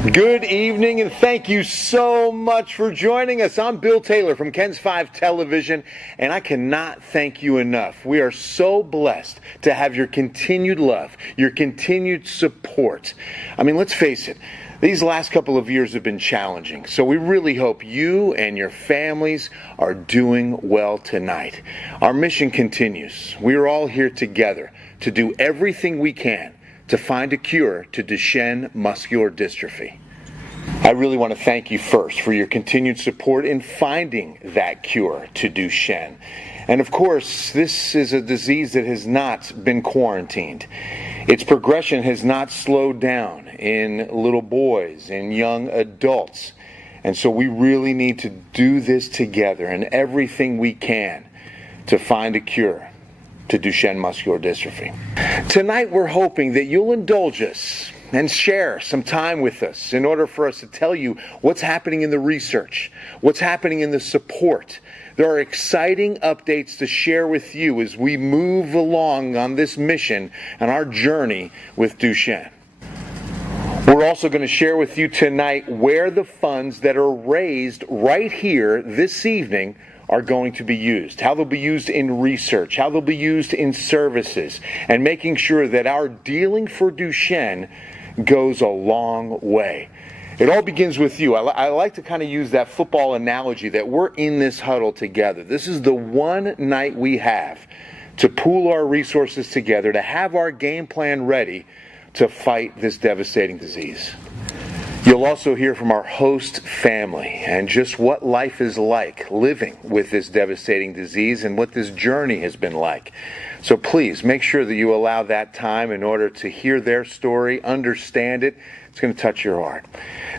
Good evening, and thank you so much for joining us. I'm Bill Taylor from Ken's 5 Television, and I cannot thank you enough. We are so blessed to have your continued love, your continued support. I mean, let's face it, these last couple of years have been challenging, so we really hope you and your families are doing well tonight. Our mission continues. We are all here together to do everything we can to find a cure to Duchenne muscular dystrophy. I really want to thank you first for your continued support in finding that cure to Duchenne. And of course, this is a disease that has not been quarantined. Its progression has not slowed down in little boys and young adults. And so we really need to do this together and everything we can to find a cure to Duchenne muscular dystrophy. Tonight we're hoping that you'll indulge us and share some time with us in order for us to tell you what's happening in the research, what's happening in the support. There are exciting updates to share with you as we move along on this mission and our journey with Duchenne. We're also going to share with you tonight where the funds that are raised right here this evening are going to be used, how they'll be used in research, how they'll be used in services, and making sure that our dealing for Duchenne goes a long way. It all begins with you. I like to kind of use that football analogy that we're in this huddle together. This is the one night we have to pool our resources together, to have our game plan ready to fight this devastating disease. You'll also hear from our host family and just what life is like living with this devastating disease and what this journey has been like. So please make sure that you allow that time in order to hear their story, understand it. It's going to touch your heart.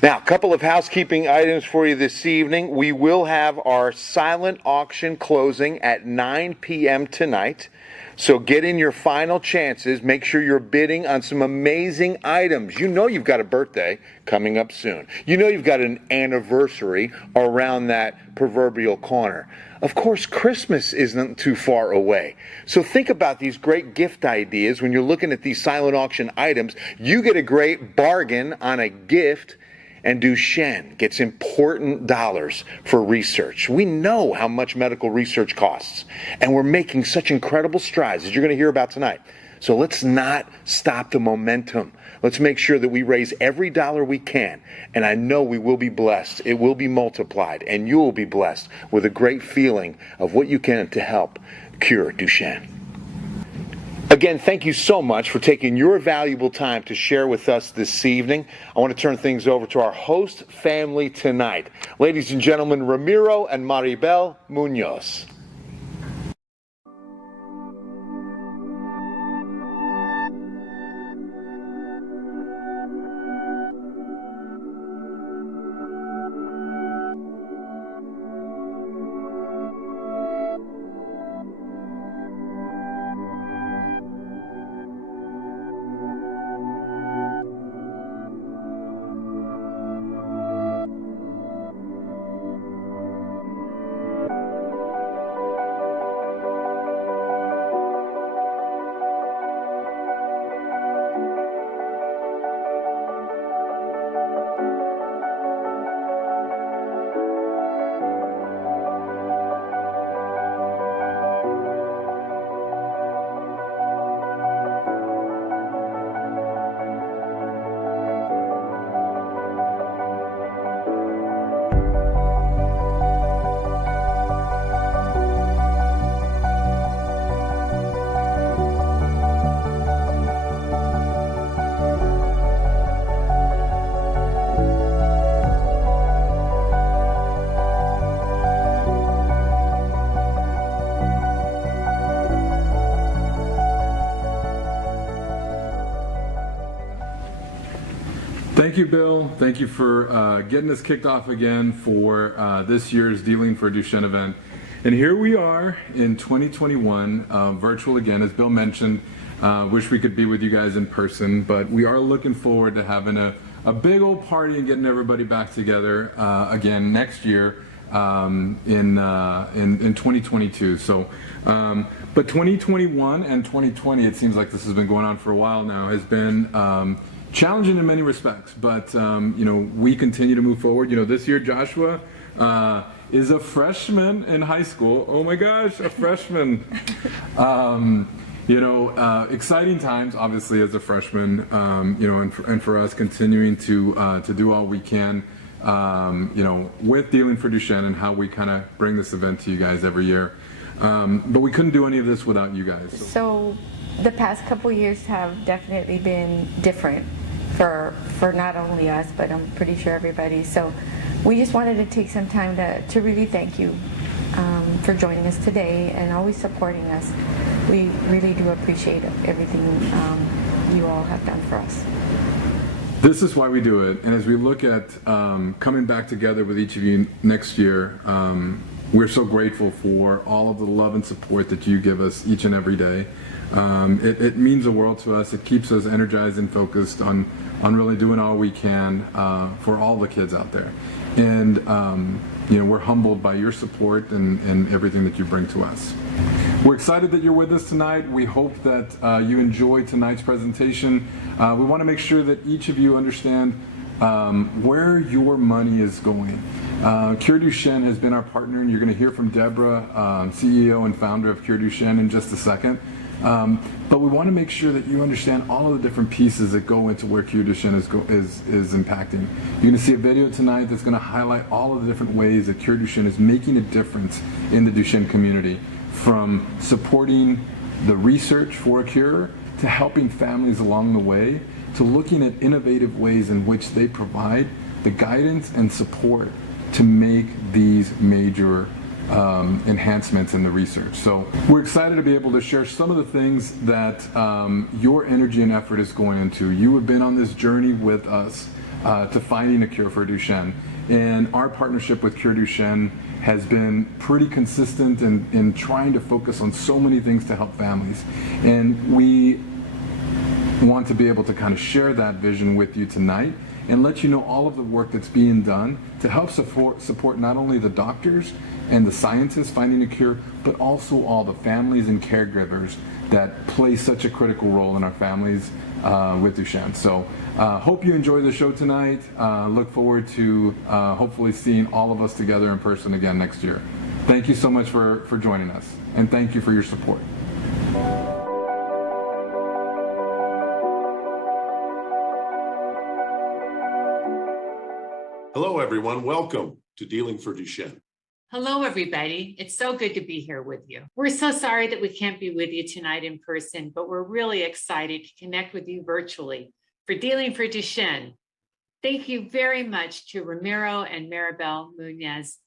Now, a couple of housekeeping items for you this evening. We will have our silent auction closing at 9 p.m. tonight. So get in your final chances. Make sure you're bidding on some amazing items. You know you've got a birthday coming up soon. You know you've got an anniversary around that proverbial corner. Of course, Christmas isn't too far away. So think about these great gift ideas when you're looking at these silent auction items. You get a great bargain on a gift, and Duchenne gets important dollars for research. We know how much medical research costs, and we're making such incredible strides, as you're going to hear about tonight. So let's not stop the momentum. Let's make sure that we raise every dollar we can, and I know we will be blessed. It will be multiplied, and you will be blessed with a great feeling of what you can to help cure Duchenne. Again, thank you so much for taking your valuable time to share with us this evening. I want to turn things over to our host family tonight. Ladies and gentlemen, Ramiro and Maribel Munoz. Thank you, Bill. Thank you for getting us kicked off again for this year's Dealing for Duchenne event. And here we are in 2021, virtual again, as Bill mentioned. Wish we could be with you guys in person, but we are looking forward to having a big old party and getting everybody back together again next year in 2022. So, but 2021 and 2020, it seems like this has been going on for a while now, has been challenging in many respects, but we continue to move forward. This year Joshua is a freshman in high school. Oh my gosh, a freshman. Exciting times, obviously, as a freshman. And for us continuing to do all we can, with Dealing for Duchenne and how we kind of bring this event to you guys every year. But we couldn't do any of this without you guys. So the past couple years have definitely been different for not only us, but I'm pretty sure everybody. So we just wanted to take some time to really thank you for joining us today and always supporting us. We really do appreciate everything you all have done for us. This is why we do it. And as we look at coming back together with each of you next year, we're so grateful for all of the love and support that you give us each and every day. It means the world to us. It keeps us energized and focused on really doing all we can for all the kids out there. And we're humbled by your support and everything that you bring to us. We're excited that you're with us tonight. We hope that you enjoyed tonight's presentation. We want to make sure that each of you understand where your money is going. Cure Duchenne has been our partner, and you're going to hear from Deborah, CEO and founder of Cure Duchenne, in just a second. But we want to make sure that you understand all of the different pieces that go into where Cure Duchenne is impacting. You're going to see a video tonight that's going to highlight all of the different ways that Cure Duchenne is making a difference in the Duchenne community, from supporting the research for a cure to helping families along the way, to looking at innovative ways in which they provide the guidance and support to make these major enhancements in the research. So we're excited to be able to share some of the things that your energy and effort is going into. You have been on this journey with us to finding a cure for Duchenne, and our partnership with Cure Duchenne has been pretty consistent in trying to focus on so many things to help families. And we want to be able to kind of share that vision with you tonight and let you know all of the work that's being done to help support not only the doctors and the scientists finding a cure, but also all the families and caregivers that play such a critical role in our families with Duchenne. So hope you enjoy the show tonight. Look forward to hopefully seeing all of us together in person again next year. Thank you so much for joining us, and thank you for your support. Hello, everyone. Welcome to Dealing for Duchenne. Hello, everybody. It's so good to be here with you. We're so sorry that we can't be with you tonight in person, but we're really excited to connect with you virtually for Dealing for Duchenne. Thank you very much to Ramiro and Maribel Munoz.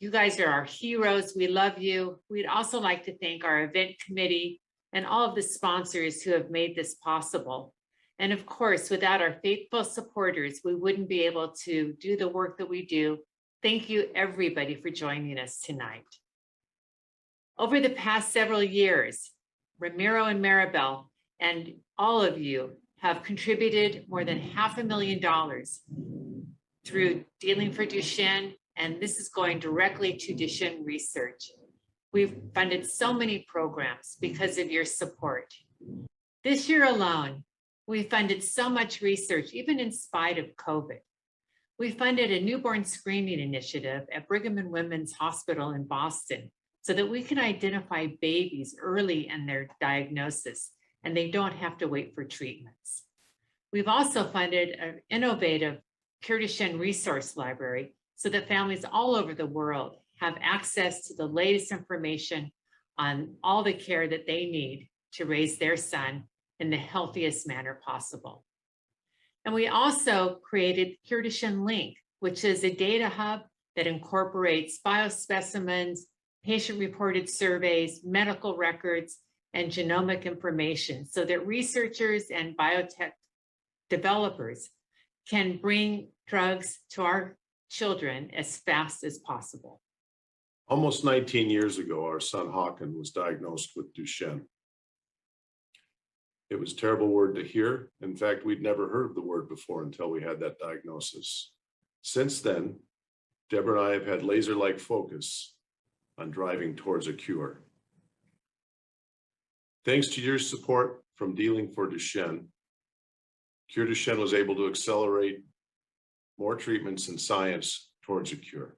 You guys are our heroes. We love you. We'd also like to thank our event committee and all of the sponsors who have made this possible. And of course, without our faithful supporters, we wouldn't be able to do the work that we do. Thank you, everybody, for joining us tonight. Over the past several years, Ramiro and Maribel and all of you have contributed more than $500,000 through Dealing for Duchenne, and this is going directly to Duchenne research. We've funded so many programs because of your support. This year alone, we funded so much research, even in spite of COVID. We funded a newborn screening initiative at Brigham and Women's Hospital in Boston so that we can identify babies early in their diagnosis and they don't have to wait for treatments. We've also funded an innovative Cure Duchenne resource library so that families all over the world have access to the latest information on all the care that they need to raise their son in the healthiest manner possible. And we also created Cure Duchenne Link, which is a data hub that incorporates biospecimens, patient-reported surveys, medical records, and genomic information so that researchers and biotech developers can bring drugs to our children as fast as possible. Almost 19 years ago, our son Håkon was diagnosed with Duchenne. It was a terrible word to hear. In fact, we'd never heard of the word before until we had that diagnosis. Since then, Deborah and I have had laser-like focus on driving towards a cure. Thanks to your support from Dealing for Duchenne, Cure Duchenne was able to accelerate more treatments and science towards a cure.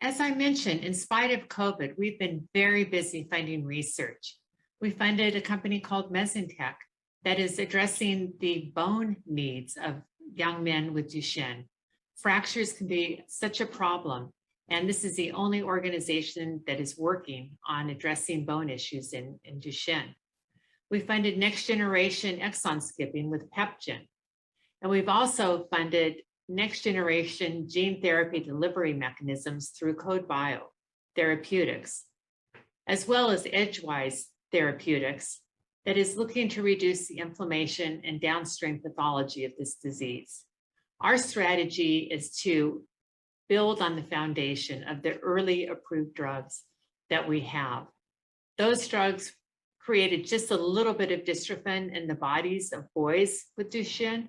As I mentioned, in spite of COVID, we've been very busy funding research. We funded a company called Mesentech that is addressing the bone needs of young men with Duchenne. Fractures can be such a problem, and this is the only organization that is working on addressing bone issues in Duchenne. We funded next generation exon skipping with PepGen, and we've also funded next generation gene therapy delivery mechanisms through CodeBio Therapeutics, as well as Edgewise Therapeutics that is looking to reduce the inflammation and downstream pathology of this disease. Our strategy is to build on the foundation of the early approved drugs that we have. Those drugs created just a little bit of dystrophin in the bodies of boys with Duchenne.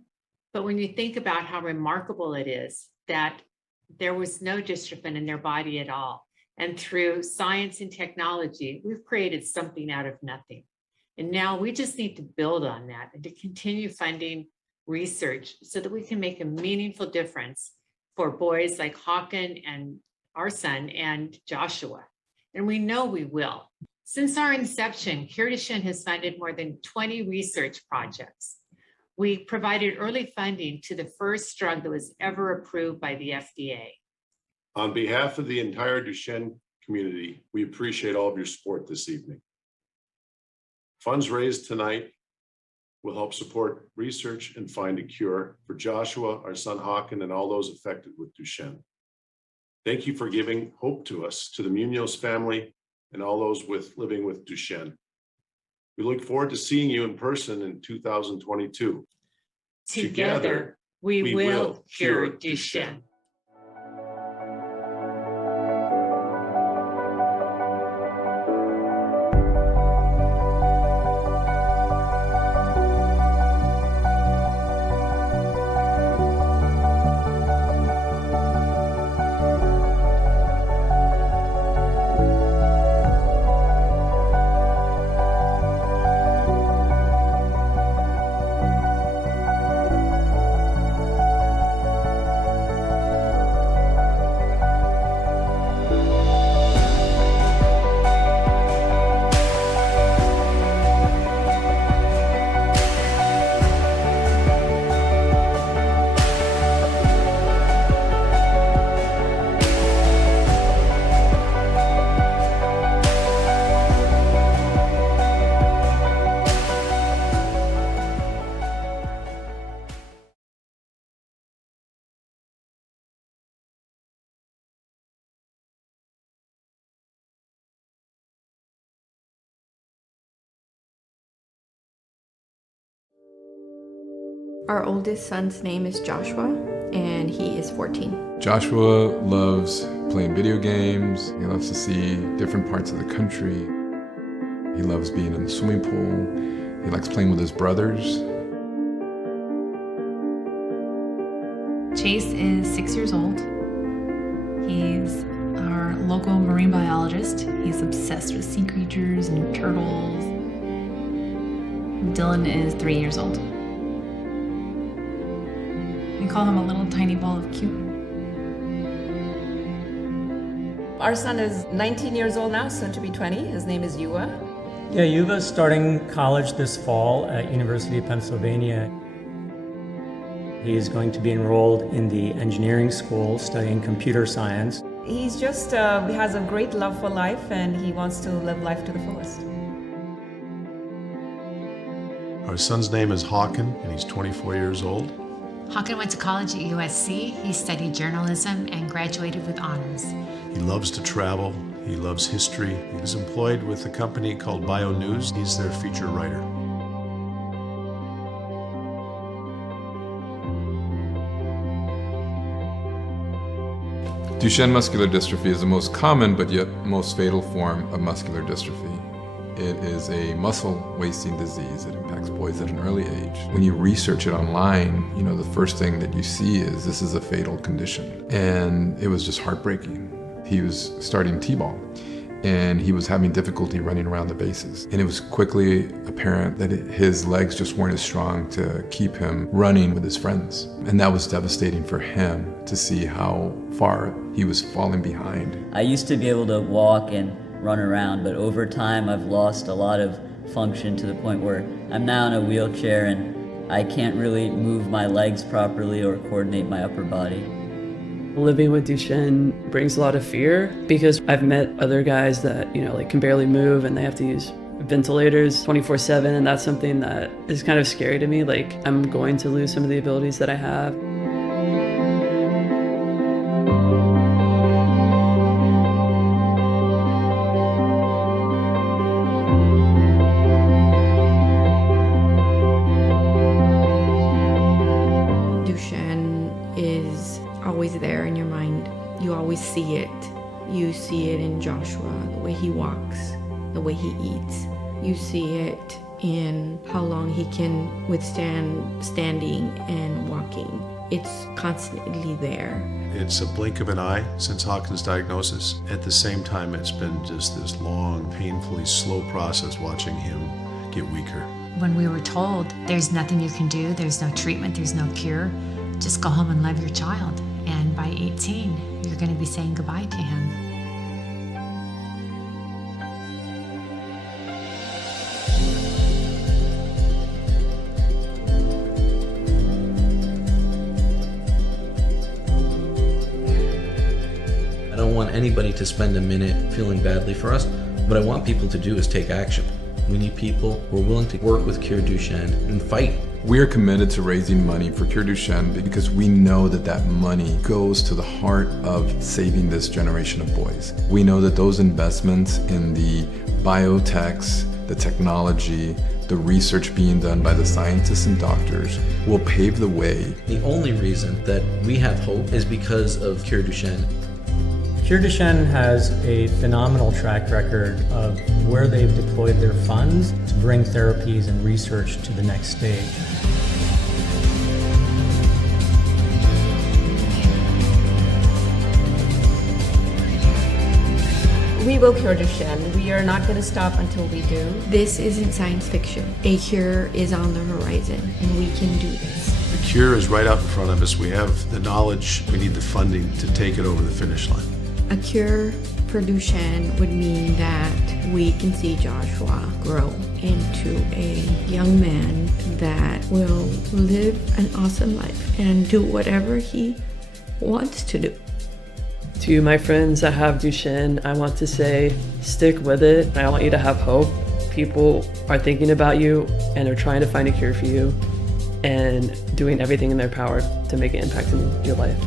But when you think about how remarkable it is that there was no dystrophin in their body at all, and through science and technology, we've created something out of nothing. And now we just need to build on that and to continue funding research so that we can make a meaningful difference for boys like Hawken and our son and Joshua. And we know we will. Since our inception, Cure Duchenne has funded more than 20 research projects. We provided early funding to the first drug that was ever approved by the FDA. On behalf of the entire Duchenne community, we appreciate all of your support this evening. Funds raised tonight will help support research and find a cure for Joshua, our son Hawken, and all those affected with Duchenne. Thank you for giving hope to us, to the Munoz family, and all those living with Duchenne. We look forward to seeing you in person in 2022. Together, we will cure Duchenne. Our oldest son's name is Joshua, and he is 14. Joshua loves playing video games. He loves to see different parts of the country. He loves being in the swimming pool. He likes playing with his brothers. Chase is 6 years old. He's our local marine biologist. He's obsessed with sea creatures and turtles. Dylan is 3 years old. We call him a little tiny ball of cute. Our son is 19 years old now, soon to be 20. His name is Yuva. Yeah, Yuva's starting college this fall at University of Pennsylvania. He is going to be enrolled in the engineering school studying computer science. He's just has a great love for life, and he wants to live life to the fullest. Our son's name is Hawken, and he's 24 years old. Hawken went to college at USC. He studied journalism and graduated with honors. He loves to travel. He loves history. He's employed with a company called Bio News. He's their feature writer. Duchenne muscular dystrophy is the most common but yet most fatal form of muscular dystrophy. It is a muscle wasting disease. It impacts boys at an early age. When you research it online, the first thing that you see is this is a fatal condition. And it was just heartbreaking. He was starting T-ball and he was having difficulty running around the bases. And it was quickly apparent that his legs just weren't as strong to keep him running with his friends. And that was devastating for him to see how far he was falling behind. I used to be able to walk and run around, but over time I've lost a lot of function to the point where I'm now in a wheelchair and I can't really move my legs properly or coordinate my upper body. Living with Duchenne brings a lot of fear because I've met other guys that, like can barely move and they have to use ventilators 24/7, and that's something that is kind of scary to me. Like, I'm going to lose some of the abilities that I have. Duchenne is always there in your mind. You always see it. You see it in Joshua, the way he walks, the way he eats. You see it in how long he can withstand standing and walking. It's constantly there. It's a blink of an eye since Hawkins' diagnosis. At the same time, it's been just this long, painfully slow process watching him get weaker. When we were told there's nothing you can do, there's no treatment, there's no cure, just go home and love your child. And by 18, you're going to be saying goodbye to him. I don't want anybody to spend a minute feeling badly for us. What I want people to do is take action. We need people who are willing to work with Cure Duchenne and fight. We are committed to raising money for Cure Duchenne because we know that that money goes to the heart of saving this generation of boys. We know that those investments in the biotechs, the technology, the research being done by the scientists and doctors will pave the way. The only reason that we have hope is because of Cure Duchenne. Cure Duchenne has a phenomenal track record of where they've deployed their funds to bring therapies and research to the next stage. We will cure Duchenne. We are not going to stop until we do. This isn't science fiction. A cure is on the horizon, and we can do this. The cure is right out in front of us. We have the knowledge, we need the funding to take it over the finish line. A cure for Duchenne would mean that we can see Joshua grow into a young man that will live an awesome life and do whatever he wants to do. To my friends that have Duchenne, I want to say, stick with it. I want you to have hope. People are thinking about you and they're trying to find a cure for you and doing everything in their power to make an impact in your life.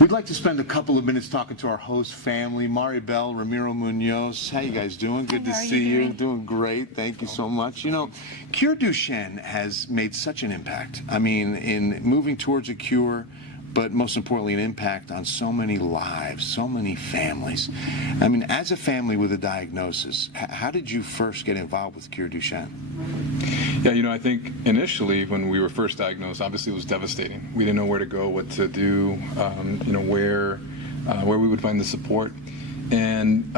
We'd like to spend a couple of minutes talking to our host family, Maribel, Ramiro Munoz. How you guys doing? Good to see you. Doing great. Thank you so much. You know, Cure Duchenne has made such an impact. I mean, in moving towards a cure, but most importantly, an impact on so many lives, so many families. I mean, as a family with a diagnosis, how did you first get involved with Cure Duchenne? Yeah, you know, I think initially when we were first diagnosed, obviously it was devastating. We didn't know where to go, what to do, you know, where we would find the support. And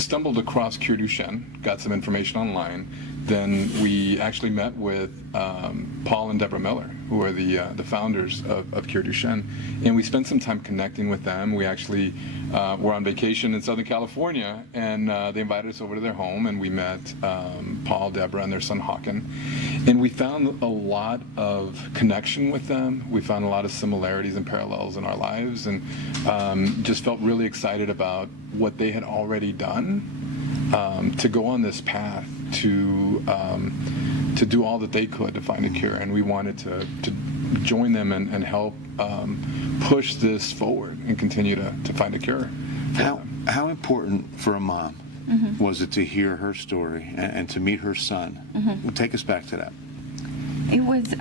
stumbled across Cure Duchenne, got some information online. Then we actually met with Paul and Deborah Miller, who are the founders of Cure Duchenne, and we spent some time connecting with them. We actually were on vacation in Southern California, and they invited us over to their home, and we met Paul, Deborah, and their son Hawken, and we found a lot of connection with them. We found a lot of similarities and parallels in our lives, and just felt really excited about what they had already done to go on this path to do all that they could to find a cure, and we wanted to join them and help push this forward and continue to find a cure. How important for a mom was it to hear her story and to meet her son? Take us back to that. It was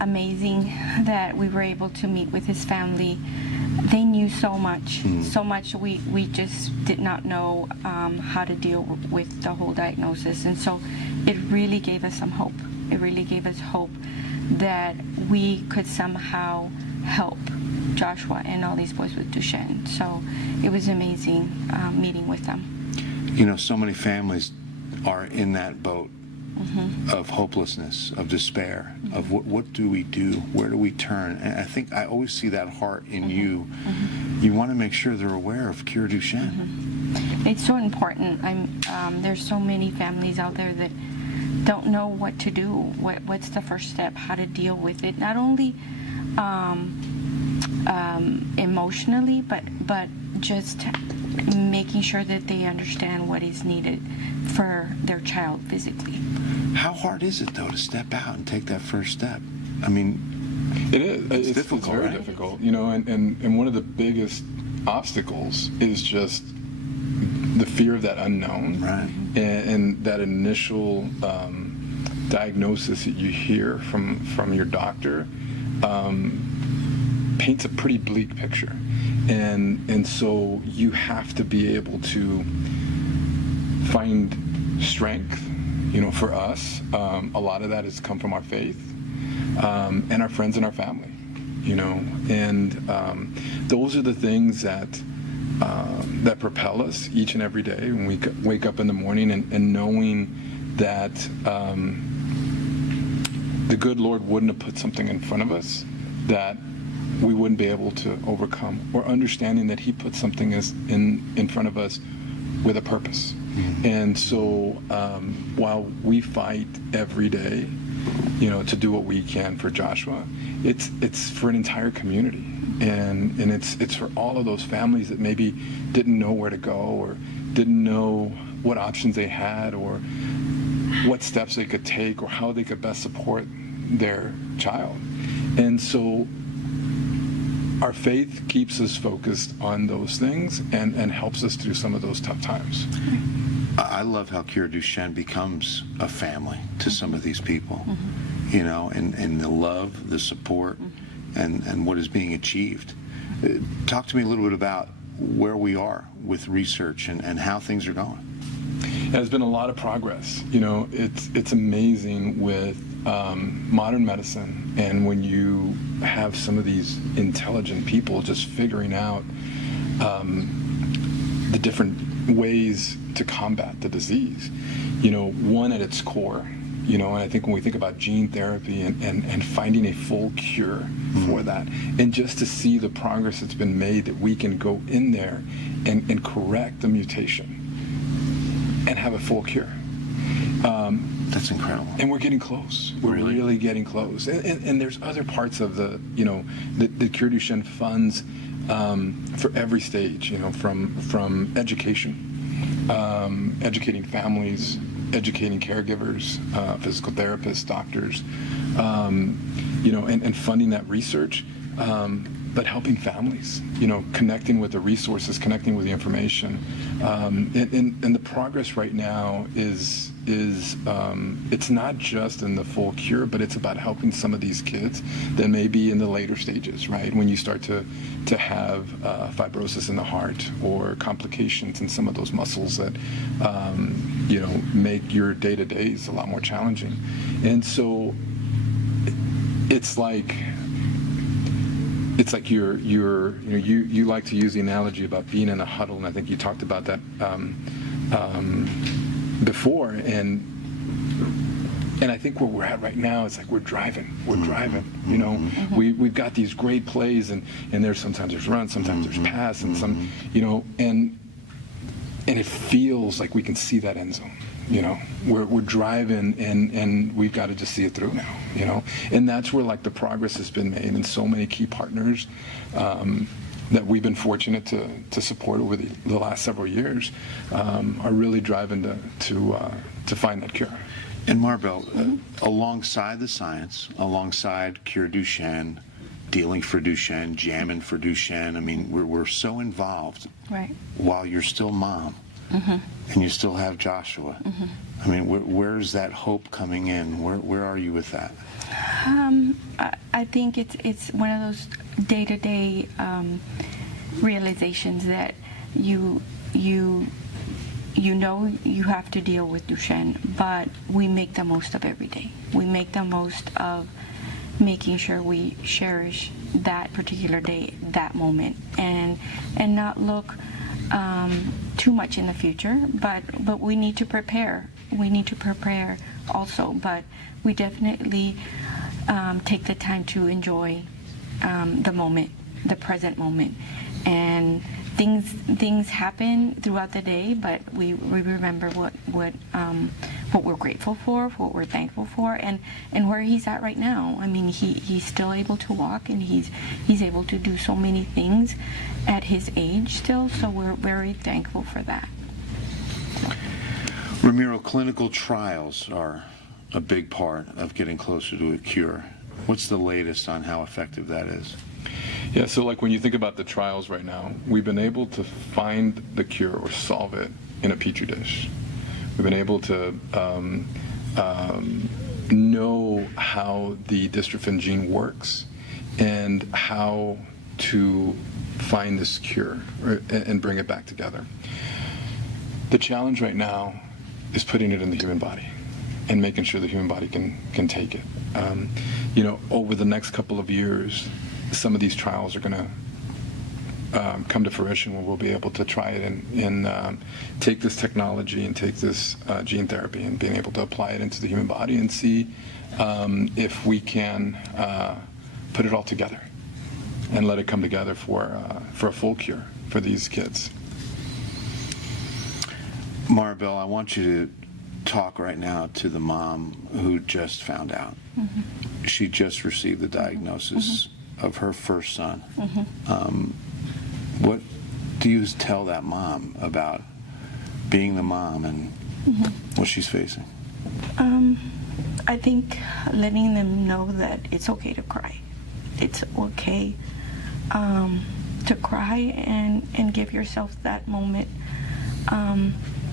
amazing that we were able to meet with his family. They knew so much, so much we just did not know how to deal with the whole diagnosis. And so it really gave us some hope. It really gave us hope that we could somehow help Joshua and all these boys with Duchenne. So it was amazing meeting with them. You know, so many families are in that boat of hopelessness, of despair, of what do we do? Where do we turn? And I think I always see that heart in you. You want to make sure they're aware of Cure Duchenne. It's so important. There's so many families out there that don't know what to do. What's the first step? How to deal with it? Not only emotionally, but just making sure that they understand what is needed for their child physically. How hard is it, though, to step out and take that first step? I mean, it is. It's difficult. It's very right? difficult, you know, and one of the biggest obstacles is just the fear of that unknown, right? And that initial diagnosis that you hear from your doctor paints a pretty bleak picture, and so you have to be able to find strength. You know, for us, a lot of that has come from our faith and our friends and our family. You know, and those are the things that propel us each and every day when we wake up in the morning, and knowing that the good Lord wouldn't have put something in front of us that we wouldn't be able to overcome, or understanding that He put something in front of us with a purpose. And so while we fight every day, you know, to do what we can for Joshua, it's for an entire community, and it's for all of those families that maybe didn't know where to go, or didn't know what options they had, or what steps they could take, or how they could best support their child. And so our faith keeps us focused on those things and helps us through some of those tough times. I love how Cure Duchenne becomes a family to some of these people, you know, and the love, the support, and what is being achieved. Talk to me a little bit about where we are with research and how things are going. There's been a lot of progress. You know, it's amazing with modern medicine, and when you have some of these intelligent people just figuring out the different ways to combat the disease. You know, one at its core, you know, and I think when we think about gene therapy and finding a full cure for that, and just to see the progress that's been made, that we can go in there and correct the mutation and have a full cure. That's incredible. And we're getting close. We're really getting close. And there's other parts of the, you know, the Cure Duchenne funds for every stage, you know, from education, educating families, educating caregivers, physical therapists, doctors, you know, and funding that research, but helping families, you know, connecting with the resources, connecting with the information. And the progress right now is it's not just in the full cure, but it's about helping some of these kids that may be in the later stages, right? When you start to have fibrosis in the heart, or complications in some of those muscles that, you know, make your day-to-days a lot more challenging. And so it's like you like to use the analogy about being in a huddle, and I think you talked about that before, and I think where we're at right now is like we're driving, you know. We've got these great plays, and there's sometimes there's runs, sometimes there's pass, and some, you know, and it feels like we can see that end zone. You know, we're driving, and we've got to just see it through now, you know. And that's where, like, the progress has been made, and so many key partners that we've been fortunate to support over the last several years are really driving to find that cure. And Marbell, alongside the science, alongside Cure Duchenne, dealing for Duchenne, jamming for Duchenne, I mean, we're so involved. Right. While you're still mom. and you still have Joshua. I mean, where's that hope coming in? Where are you with that? I think it's one of those day-to-day realizations that you know you have to deal with Duchenne, but we make the most of every day. We make the most of making sure we cherish that particular day, that moment, and not look too much in the future. But we need to prepare. We need to prepare also. But we definitely take the time to enjoy the moment, the present moment, and things happen throughout the day, but we remember what we're grateful for, what we're thankful for, and where he's at right now. I mean, he's still able to walk, and he's able to do so many things at his age still, so we're very thankful for that. Ramiro, clinical trials are a big part of getting closer to a cure. What's the latest on how effective that is? Yeah, so like when you think about the trials right now, we've been able to find the cure or solve it in a petri dish. We've been able to know how the dystrophin gene works and how to find this cure and bring it back together. The challenge right now is putting it in the human body and making sure the human body can take it. Over the next couple of years, some of these trials are going to come to fruition where we'll be able to try it and take this technology and take this gene therapy and being able to apply it into the human body and see if we can put it all together and let it come together for a full cure for these kids. Maribel, I want you to talk right now to the mom who just found out. She just received the diagnosis of her first son. What do you tell that mom about being the mom and what she's facing? I think letting them know that it's okay to cry. It's okay to cry and give yourself that moment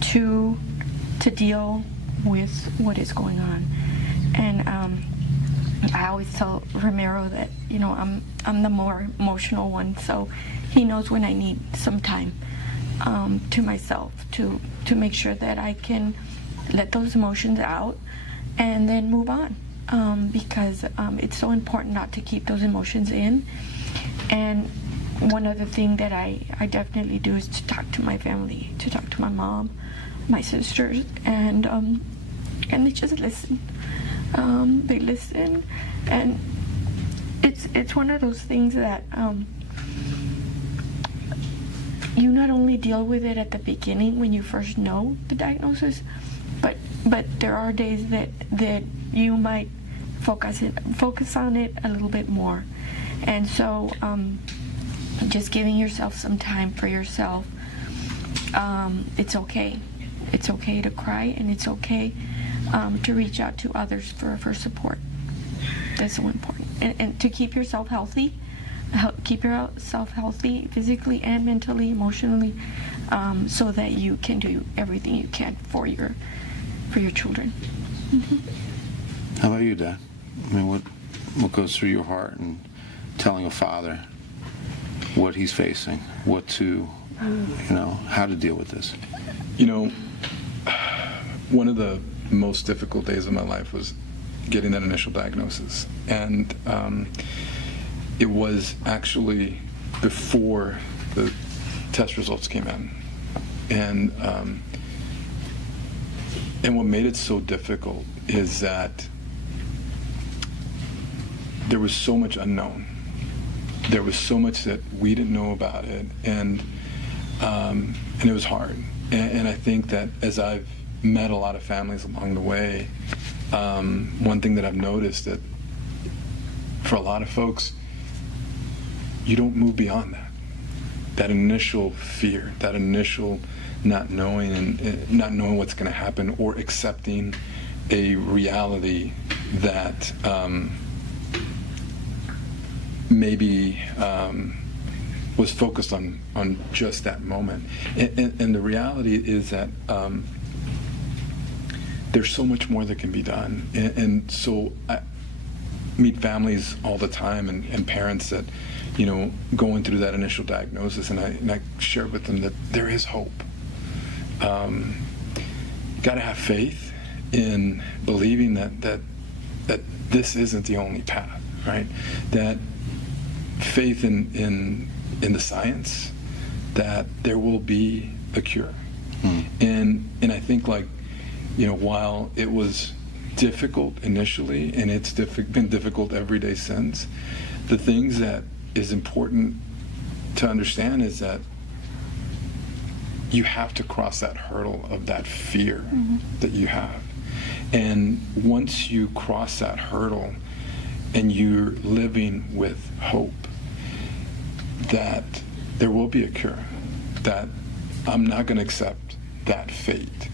to deal with what is going on. And I always tell Ramiro that I'm the more emotional one, so he knows when I need some time to myself to make sure that I can let those emotions out and then move on, because it's so important not to keep those emotions in. And one other thing that I definitely do is to talk to my family, to talk to my mom, my sisters, and they just listen. They listen, and it's one of those things that you not only deal with it at the beginning when you first know the diagnosis, but there are days that you might focus on it a little bit more, and so just giving yourself some time for yourself. It's okay. It's okay to cry, and it's okay to reach out to others for support. That's so important. And to keep yourself healthy, physically and mentally, emotionally, so that you can do everything you can for your children. How about you, Dad? I mean, what goes through your heart in telling a father what he's facing, how to deal with this? One of the most difficult days of my life was getting that initial diagnosis, and it was actually before the test results came in, and what made it so difficult is that there was so much unknown. There was so much that we didn't know about it, and it was hard. And I think that as I've met a lot of families along the way, one thing that I've noticed that for a lot of folks, you don't move beyond that initial fear, that initial not knowing and not knowing what's going to happen, or accepting a reality that maybe was focused on just that moment. And the reality is that there's so much more that can be done. And so I meet families all the time and parents that, going through that initial diagnosis, and I share with them that there is hope. Got to have faith in believing that this isn't the only path, right? That faith in the science, that there will be a cure. And I think, like, while it was difficult initially, and it's been difficult every day since, the things that is important to understand is that you have to cross that hurdle of that fear that you have. And once you cross that hurdle and you're living with hope that there will be a cure, that I'm not going to accept that fate,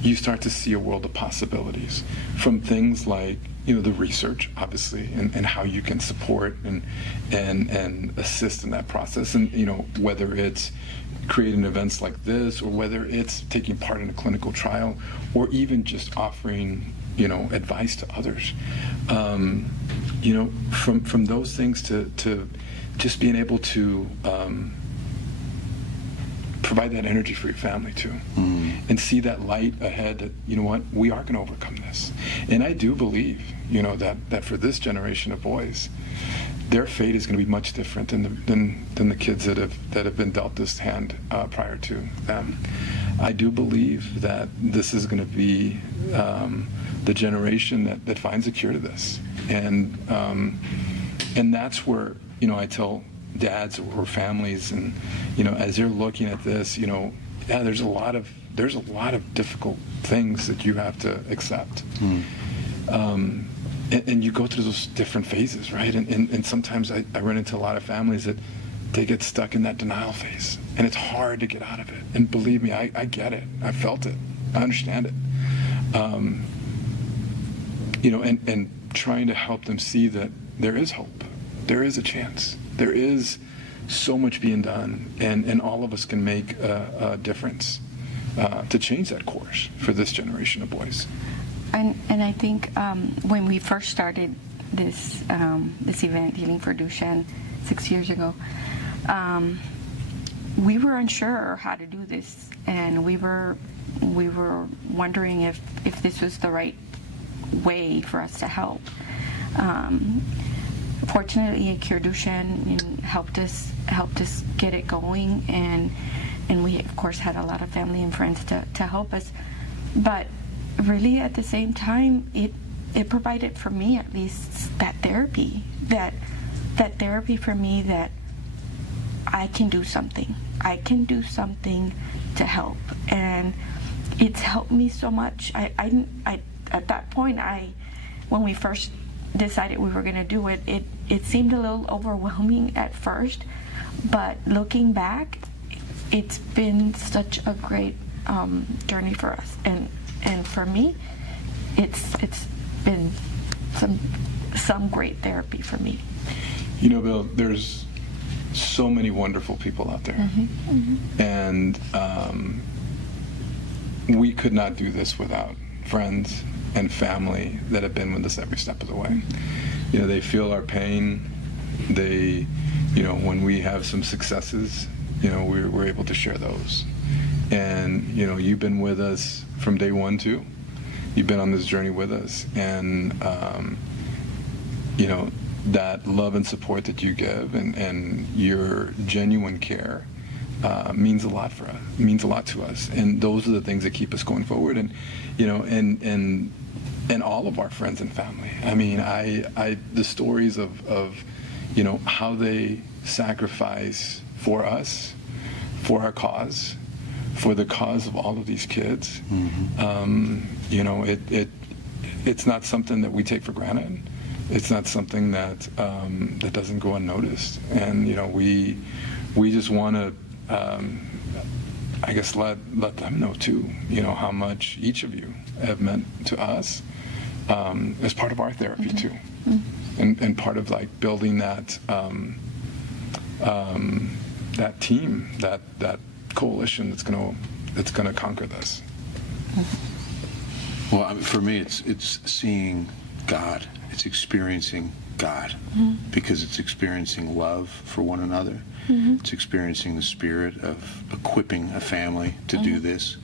you start to see a world of possibilities, from things like the research, obviously, and how you can support and assist in that process, and whether it's creating events like this, or whether it's taking part in a clinical trial, or even just offering advice to others. From those things to just being able to provide that energy for your family too, and see that light ahead, that we are going to overcome this. And I do believe that for this generation of boys, their fate is going to be much different than the kids that have been dealt this hand prior to them. I do believe that this is going to be the generation that finds a cure to this, and that's where I tell dads or families, and as they're looking at this, there's a lot of difficult things that you have to accept. And you go through those different phases, right? And sometimes I run into a lot of families that they get stuck in that denial phase, and it's hard to get out of it. And believe me, I get it. I felt it. I understand it. And trying to help them see that there is hope. There is a chance. There is so much being done, and all of us can make a difference to change that course for this generation of boys. And I think when we first started this event, Healing for Duchenne, 6 years ago, we were unsure how to do this, and we were wondering if this was the right way for us to help. Fortunately, Cure Duchenne helped us get it going, and we of course had a lot of family and friends to help us. But really, at the same time, it provided for me, at least, that therapy for me, that I can do something. I can do something to help, and it's helped me so much. I at that point, when we first decided we were going to do it, it seemed a little overwhelming at first, but looking back, it's been such a great journey for us, and for me, it's been some great therapy for me. Bill, there's so many wonderful people out there, and we could not do this without friends and family that have been with us every step of the way. They feel our pain. They, when we have some successes, we're able to share those. And you've been with us from day one too. You've been on this journey with us, and that love and support that you give, and your genuine care means a lot for us. Means a lot to us, and those are the things that keep us going forward. And and all of our friends and family. I mean, the stories of how they sacrifice for us, for our cause, for the cause of all of these kids. It's not something that we take for granted. It's not something that that doesn't go unnoticed. And we just want to, I guess, let them know too. How much each of you have meant to us as part of our therapy too, and part of like building that that team, that coalition that's gonna conquer this. Well, I mean, for me, it's seeing God. It's experiencing God, because it's experiencing love for one another. It's experiencing the spirit of equipping a family to do this.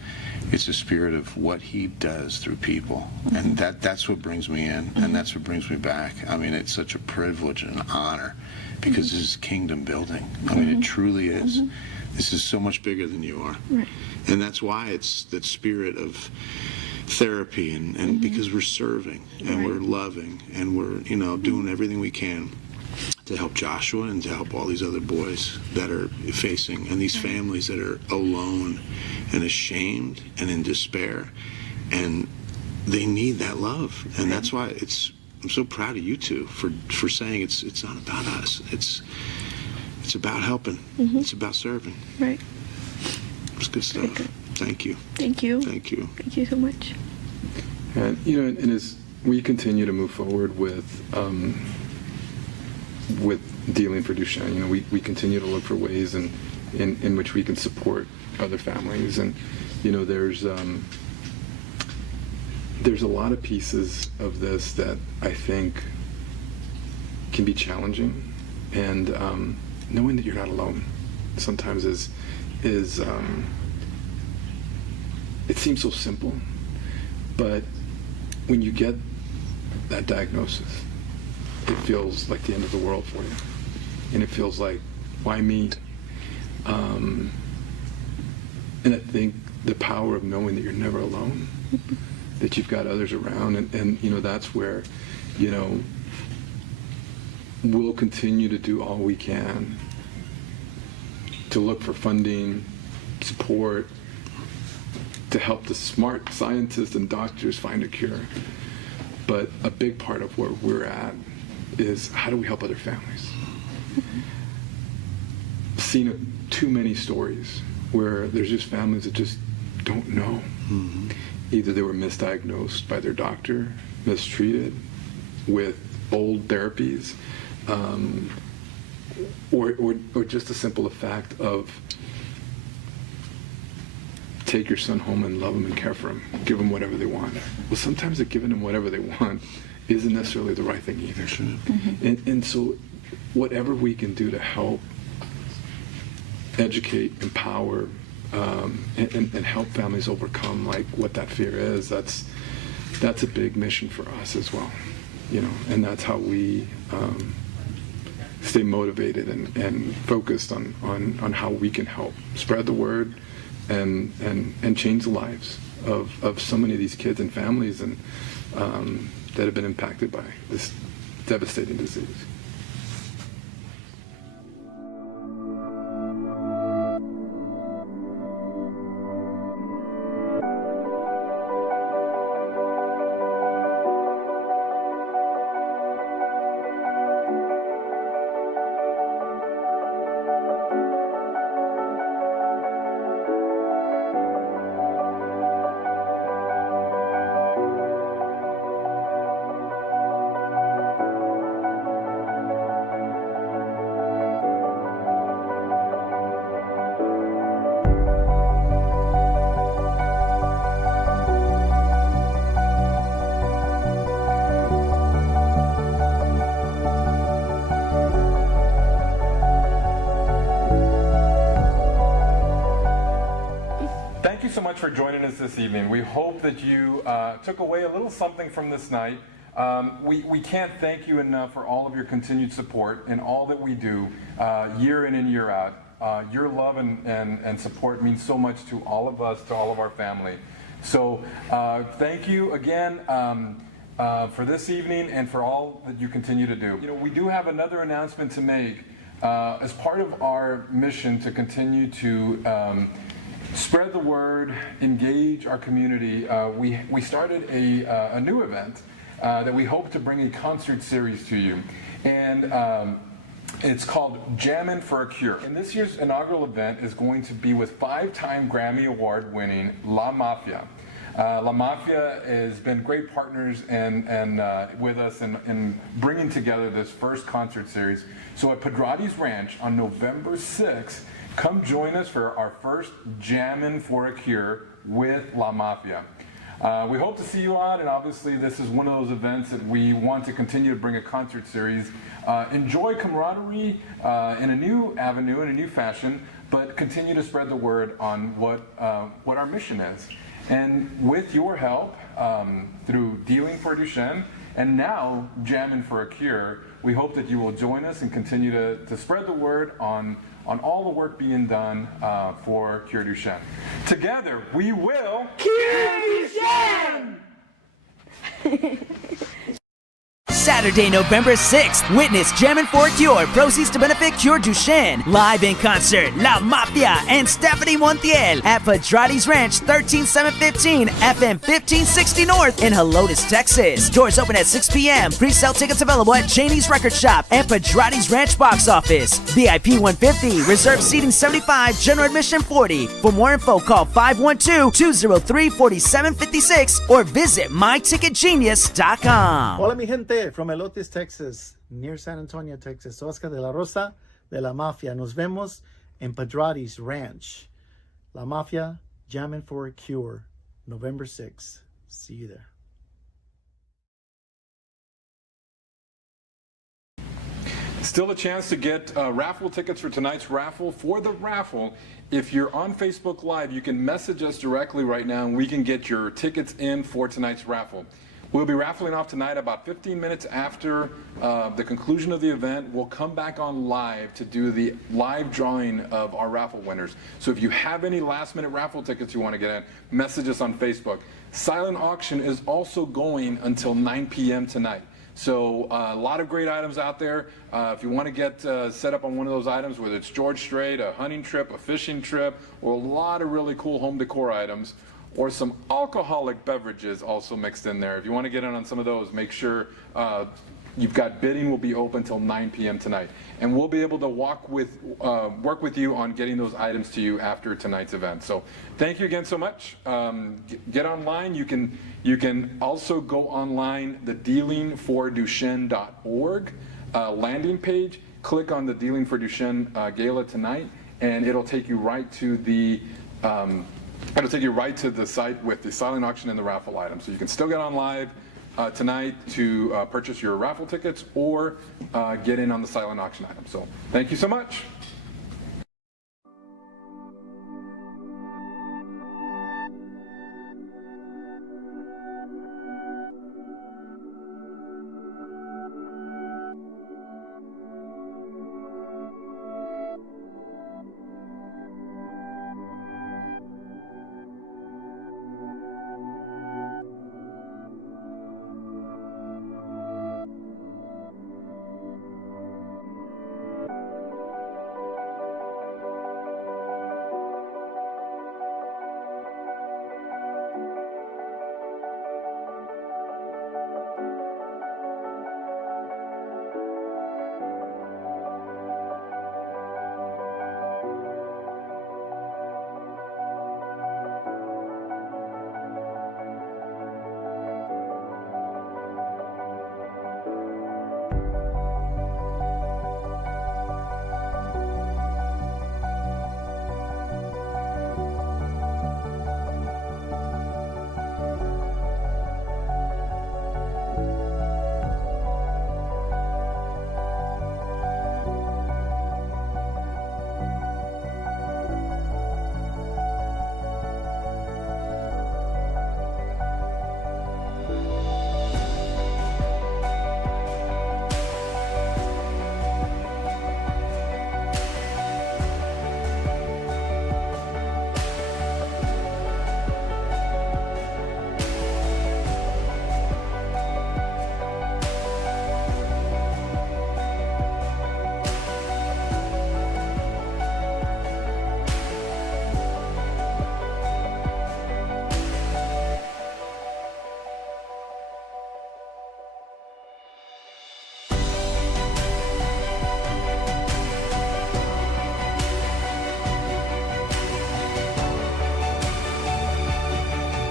It's the spirit of what He does through people, and that's what brings me in, and that's what brings me back. I mean, it's such a privilege and an honor, because this is kingdom building. I mean, it truly is. This is so much bigger than you are, and that's why it's that spirit of therapy, and because we're serving and we're loving and we're doing everything we can to help Joshua and to help all these other boys that are facing, and these families that are alone and ashamed and in despair, and they need that love. And that's why I'm so proud of you two for saying it's not about us. It's about helping. It's about serving. Right. It's good stuff. Good. Thank you. Thank you. Thank you. Thank you so much. And and as we continue to move forward with dealing for Duchenne, we continue to look for ways in which we can support other families, and there's a lot of pieces of this that I think can be challenging, and knowing that you're not alone sometimes is it seems so simple, but when you get that diagnosis, it feels like the end of the world for you, and it feels like, why me? And I think the power of knowing that you're never alone, that you've got others around, and that's where we'll continue to do all we can to look for funding, support, to help the smart scientists and doctors find a cure. But a big part of where we're at is, how do we help other families? Seen too many stories where there's just families that just don't know. Either they were misdiagnosed by their doctor, mistreated with old therapies, or just the simple fact of, take your son home and love him and care for him, give him whatever they want. Well, sometimes that giving them whatever they want isn't necessarily the right thing either. And so whatever we can do to help educate, empower, and help families overcome like what that fear is, that's a big mission for us as well, and that's how we stay motivated and focused on how we can help spread the word and change the lives of so many of these kids and families and that have been impacted by this devastating disease. Thank you so much for joining us this evening. We hope that you took away a little something from this night. We can't thank you enough for all of your continued support and all that we do year in and year out. Your love and support means so much to all of us, to all of our family. So thank you again for this evening and for all that you continue to do. We do have another announcement to make as part of our mission to continue to spread the word, engage our community. We started a new event that we hope to bring a concert series to you. And it's called Jammin' for a Cure. And this year's inaugural event is going to be with 5-time Grammy Award winning La Mafia. La Mafia has been great partners and with us in bringing together this first concert series. So at Pedrati's Ranch on November 6th, come join us for our first Jammin' for a Cure with La Mafia. We hope to see you on, and obviously this is one of those events that we want to continue to bring a concert series. Enjoy camaraderie in a new avenue, in a new fashion, but continue to spread the word on what our mission is. And with your help through Dealing for Duchenne and now Jammin' for a Cure, we hope that you will join us and continue to spread the word on all the work being done for Cure Duchenne. Together, we will Cure Duchenne! Saturday, November 6th, witness Jammin' for a Cure, proceeds to benefit Cure Duchenne. Live in concert, La Mafia and Stephanie Montiel at Pedrati's Ranch, 13715 FM 1560 North in Helotes, Texas. Doors open at 6 p.m. Pre-sale tickets available at Cheney's Record Shop and Pedrati's Ranch box office. VIP 150, reserved seating 75, general admission 40. For more info, call 512-203-4756 or visit myticketgenius.com. Hola mi gente, from Helotes, Texas, near San Antonio, Texas. Oscar de la Rosa de La Mafia. Nos vemos en Pedrati's Ranch. La Mafia, Jammin' for a Cure, November 6th. See you there. Still a chance to get raffle tickets for tonight's raffle. For the raffle, if you're on Facebook Live, you can message us directly right now and we can get your tickets in for tonight's raffle. We'll be raffling off tonight about 15 minutes after the conclusion of the event. We'll come back on live to do the live drawing of our raffle winners. So if you have any last-minute raffle tickets you want to get in, message us on Facebook. Silent auction is also going until 9 p.m. tonight. So a lot of great items out there. If you want to get set up on one of those items, whether it's George Strait, a hunting trip, a fishing trip, or a lot of really cool home decor items, or some alcoholic beverages also mixed in there. If you want to get in on some of those, make sure you've got bidding will be open until 9 p.m. tonight. And we'll be able to work with you on getting those items to you after tonight's event. So thank you again so much. Get online. You can also go online, the dealingforduchenne.org landing page. Click on the Dealing for Duchenne Gala tonight, and it'll take you right to the site with the silent auction and the raffle items. So you can still get on live tonight to purchase your raffle tickets or get in on the silent auction item. So thank you so much.